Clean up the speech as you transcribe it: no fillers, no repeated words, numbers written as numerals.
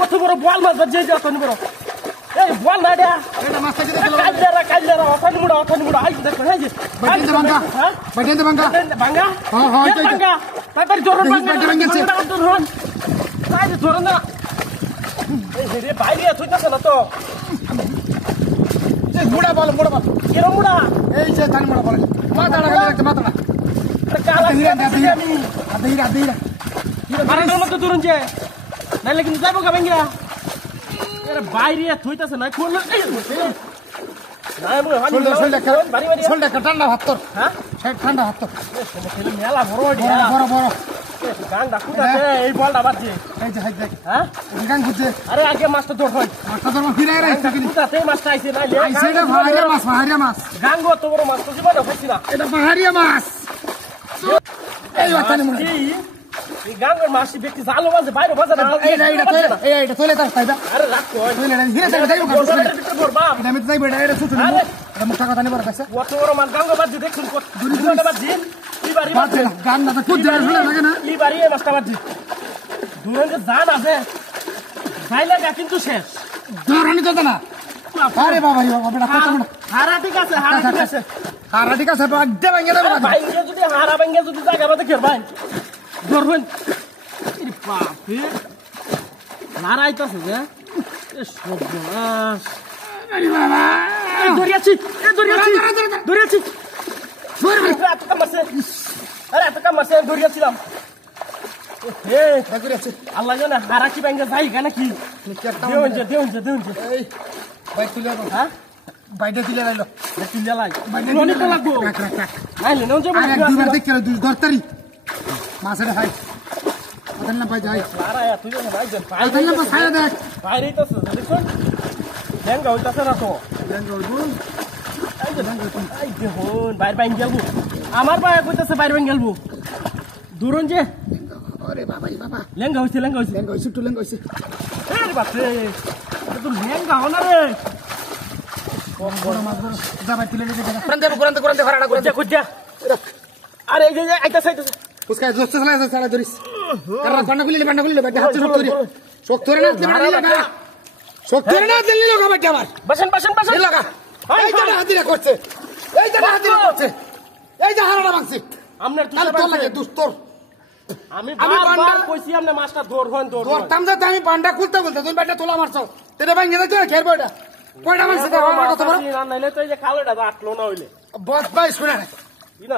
কত বড় বল মাছ বাজছে এই বল না এটা কাইলেরা অথানি মুড়া আই দেখো এই যে বাইতে ভাঙা ভাঙা তাড়াতাড়ি জোরে ভাঙা ধরুন তাই ধরুন না এই রে বাইরে থইতাছে না তো এই মুড়া বল কিরম মুড়া এই যে ধান মুড়া বলে মাথাটা গেলে একটা মাথাটা কালা আদেইরা মারানোর মতো ধরুন যে নাইলে কিন্তু যাবো গা ভাঙ্গিয়া এর বাইরে থইতাছে না কোন শোলটা ঠান্ডা হাত তোর হ্যাঁ ঠান্ডা হাত তোর মেলা বড় বড় গান ডাকুতাছে এই বলটা বাজছে এই যে হাই দেখ হ্যাঁ গান খুঁজছে আরে আগে মাছটা ধর হয় মাছটা ধর ফিরাই রাখছে কি কুতাতে মাছটা আইছে না আইছে এটা পাহাড়িয়া মাছ গান গো তো বড় মাছ তো জীবনে হইছি না এটা পাহাড়িয়া মাছ এই ওখানে মুড়া এই গাঙ্গের মাছটি ব্যক্তি জালো বাজে বাইরে বাজারে এইটা তোলে তার তাইবা আরে রাখ কই তোলে না হিরে সাইড যাইবো কাছে করবা এটা আমি যাইবো এটা ছুটু নিব এটা মুখা কথা নিবার কাছে কত বড় মাছ গাঙ্গ বাজে দেখুন কত দূরে বাজে এই বাড়ি বাজে গান না খুদ দেওয়ার হলো লাগে না এই বাড়ি এই মাছটা বাজে দূরে যে জান আছে যাইলে গা কিন্তু শেষ ধরানি তো না আরে বাবা বেটা কত বড় হারা ঠিক আছে হারা ঠিক আছে বাগদে ভাঙে দেব ভাই যদি হারা ভাঙে যদি জায়গা বাদে খের ভাই ধরবেন এই বাপে নারাইতাছে যে এ সর্বনাশ আরে বাবা দরিয়াছি এত কাম মারছে দরিয়াছিলাম আল্লাহ জানে হারা কি ভাঙ্গে যাই কেন কি দেউন এই ভাই তুলে হ্যাঁ বাইরে তুলে লাইলো তুলে লাই অনেকটা লাগবো নাইলে নেও যাবো আর এক দুবার দেখে দুই দরতারি মাছের হাই আদন না পাই যাই তুই ভাই আদন না পাই দেখ বাইরেই তো দেখুন লেঙ্গা হইতাছে না তো এই দেখুন বাইরে বাইন গেলবো আমার ভাই কইতাছে বাইরে বাইন গেলবো দূরন যে আরে বাবা লেঙ্গা হইছে একটু লেঙ্গা হইছে আরে বাপরে তো লেঙ্গা হনা রে কম বড় মাছ বড় যা ভাই তুলে দে কোরআন দে ফাড়াটা করে দে খুঁজা আরে এই যে আইতাছে उसका दोस्त चला ऐसा साला दुरिस कर पांडा खुली बैठे हाथ शोक थोड़े ना शोक थोड़े ना दिल्ली लोग बैठे हमार बसन ये लगा এই জানা হাতিরা করছে এই যে হারাটা ভাঙছে আমনের তুই তো লাগে দুস্তর আমি বারবার কইছি আমনে মাছটা ধরতাম যে আমি পান্ডা খুলতে তুমি ব্যাটা তোলা মারছো তেরে ভাঙে যাচ্ছে না খেরবো এটা কয়টা মারছে আমার কথা বড় না নাইলে তো এই যে খালটা আটলো না হইলে বস ভাই শুনে ই না